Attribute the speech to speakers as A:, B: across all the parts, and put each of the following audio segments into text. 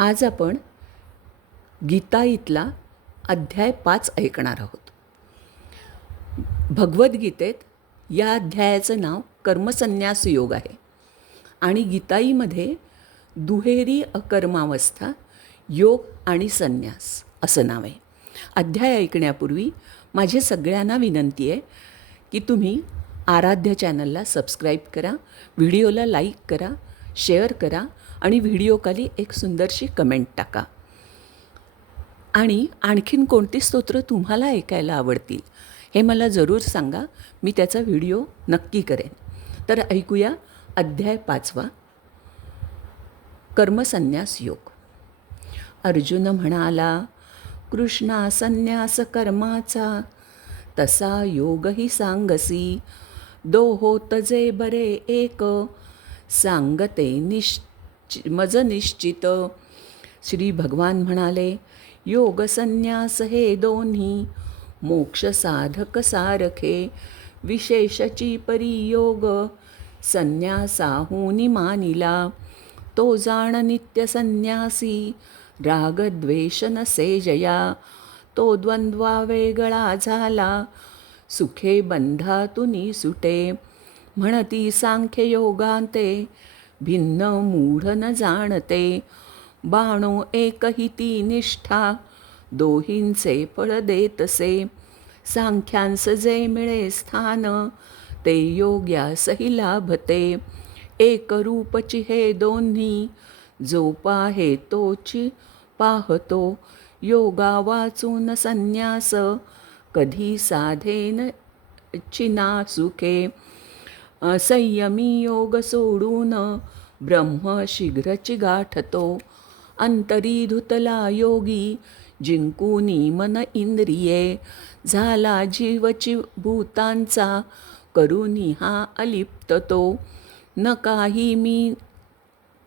A: आज आपण गीता इथला अध्याय पाच ऐकणार आहोत. भगवद्गीतेत या अध्यायाचं नाव कर्मसन्यास योग आहे. आणि गीताईमध्ये दुहेरी अकर्मावस्था योग आणि संन्यास असं नाव आहे. अध्याय ऐकण्यापूर्वी माझे सगळ्यांना विनंती आहे की तुम्ही आराध्य चॅनलला सबस्क्राईब करा व्हिडिओला लाईक करा शेअर करा आणि व्हिडिओखाली एक सुंदरशी कमेंट टाका. आणि आणखीन कोणती स्तोत्र तुम्हाला ऐकायला आवडतील हे मला जरूर सांगा. मी त्याचा व्हिडिओ नक्की करेन. तर ऐकूया अध्याय पाचवा. कर्मसन्यास योग. अर्जुन म्हणाला कृष्णा संन्यास कर्माचा तसा योगही सांगसी. दो होत जे बरे एक सांगते निश्चि मज निश्चित. श्री भगवान म्हणाले योग संन्यास हे दोन्ही मोक्ष साधक सारखे. विशेषची परियोग संन्यासाहुनी मानिला. तो जाण नित्य संन्यासी रागद्वेष नसे जया. तो द्वंद्वा वेगळा झाला सुखे बंधातुनी सुटे. म्हणती सांख्य योगांते भिन्न मूढ न जाणते. बाणो एकही ती निष्ठा दोहींचे फळ देतसे. सांख्यांस जे मिळे स्थान ते योग्यासही लाभते. एकरूपची हे दोन्ही जो पाहे तोची पाहतो. योगा वाचून संन्यास कधी साधेन चिना सुखे संयमी योग सोडून ब्रह्म शीघ्रची गाठतो. अंतरी धुतला योगी जिंकूनी मन इंद्रिये. झाला जीवची भूतांचा करुनी हा अलिप्त तो. न काही मी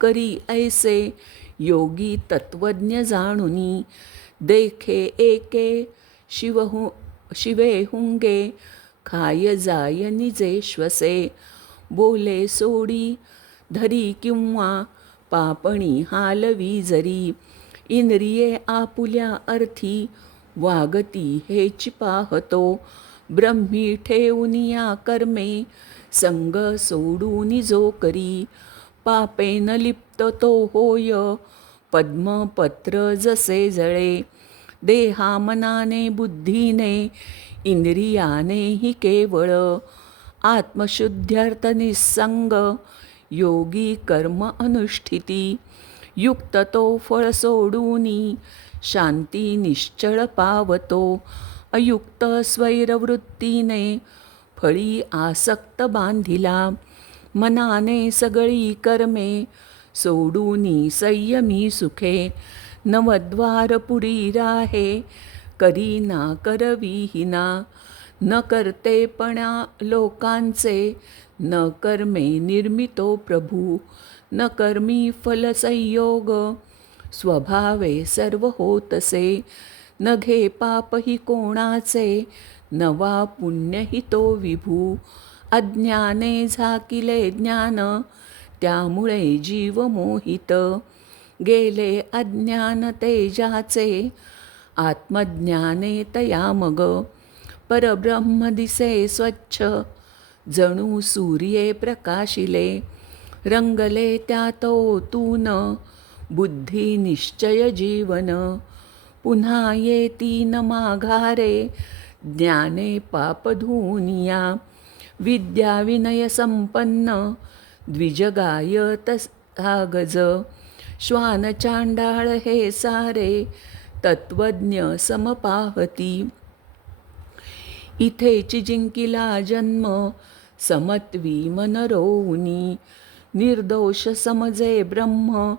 A: करी ऐसे योगी तत्वज्ञ जाणुनी. देखे एके शिवहु शिवे हुंगे खाय जाय निजे श्वसे बोले सोडी धरी किंवा पापणी हालवी जरी. इंद्रिये आपुल्या अर्थी वागती हेच पाहतो. ब्रह्मी ठेवूनिया कर्मे संग सोडून जो करी. पापेन लिप्त तो होय पद्मपत्र जसे जळे. देहा मनाने बुद्धीने इंद्रियाने ही केवळ आत्मशुद्ध्यर्थ निसंग योगी कर्म अनुष्ठिती युक्त तो फळ सोडूनी शांती निश्चळ पावतो अयुक्त स्वैरवृत्तीने फळी आसक्त बांधिला मनाने सगळी कर्मे सोडूनी संयमी सुखे नवद्वारपुरी राहे करीना करवीहिना. न करतेपणा लोकांचे न कर्मे निर्मितो प्रभू. न कर्मी फलसंयोग स्वभावे सर्व होतसे. न घे पापही कोणाचे नवा पुण्यही तो विभू. अज्ञाने झाकिले ज्ञान त्यामुळे जीव मोहित. गेले अज्ञान तेजाचे आत्मज्ञाने तया मग. परब्रह्म दिसे स्वच्छ. जणू सूर्ये प्रकाशिले. रंगले त्यात ओतून बुद्धी निश्चय जीवन. पुन्हा येती न माघारे. ज्ञाने पापधूनिया. विद्या विनय संपन्न. द्विजगाय तसा गज श्वान चांडाळ हे सारे. तत्वज्ञ समपाहती इथे जिंकिला जन्म समत्वी मनरोवनी निर्दोष समजे ब्रह्म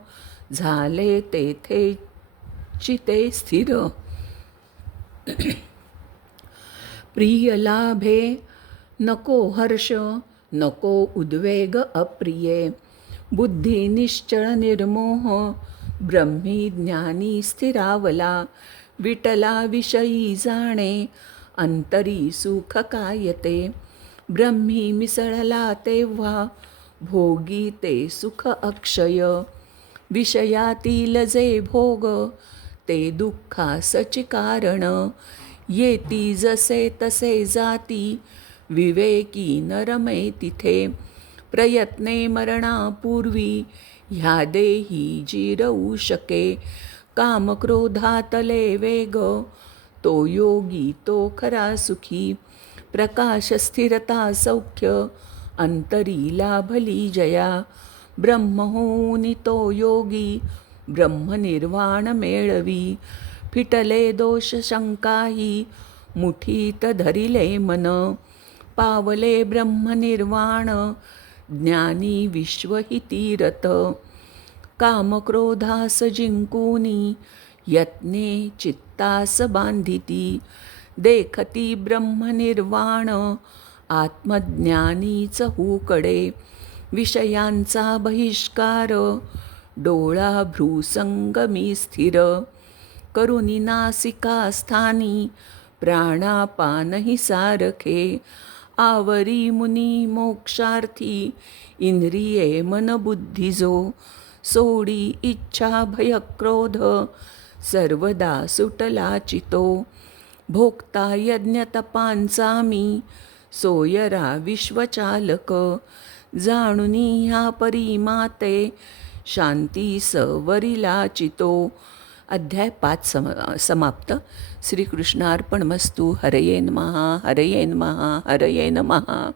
A: झाले तेथे चिते स्थिर. प्रिय लाभे नको हर्ष नको उद्वेग अप्रिये. बुद्धी निश्चळ निर्मोह ब्रह्मी ज्ञानी स्थिरावला विटला विषयी जाणे अंतरी सुख कायते. ब्रह्मी मिसळला तेव्हा भोगी ते सुख अक्षय. विषयातील जे भोग ते दुःखासचे कारण येती जसे तसे जाती विवेकी नरमे तिथे. प्रयत्ने मरणापूर्वी ह्या देही जिरवू शके. कामक्रोधातले वेग तो योगी तो खरा सुखी. प्रकाश स्थिरता सौख्य अंतरी लाभली जया. ब्रह्महोनी तो योगी ब्रह्मनिर्वाण मेळवी. फिटले दोष शंकाही मुठीत धरिले मन. पावले ब्रह्मनिर्वाण ज्ञानी विश्वहितीरत कामक्रोधास जिंकूनी यत्ने चित्तास बांधिती देखती ब्रह्मनिर्वाण आत्मज्ञानीच हूकडे विषयांचा बहिष्कार डोळा भ्रूसंगमी स्थिर करुनी नासिका स्थानी प्राणापानही सारखे आवरी मुनी मोक्षार्थी इंद्रिये मनबुद्धिजो सोडी इच्छा भयक्रोध सर्वदा सुटला चितो. भोक्ता यज्ञतपांचा मी सोयरा विश्वचालक जाणुनी ह्या परिमाते शांती सवरिला चितो. अध्याय पाच सम समाप्त. श्रीकृष्णार्पणमस्तू. हरये महा हरये महा हरये महा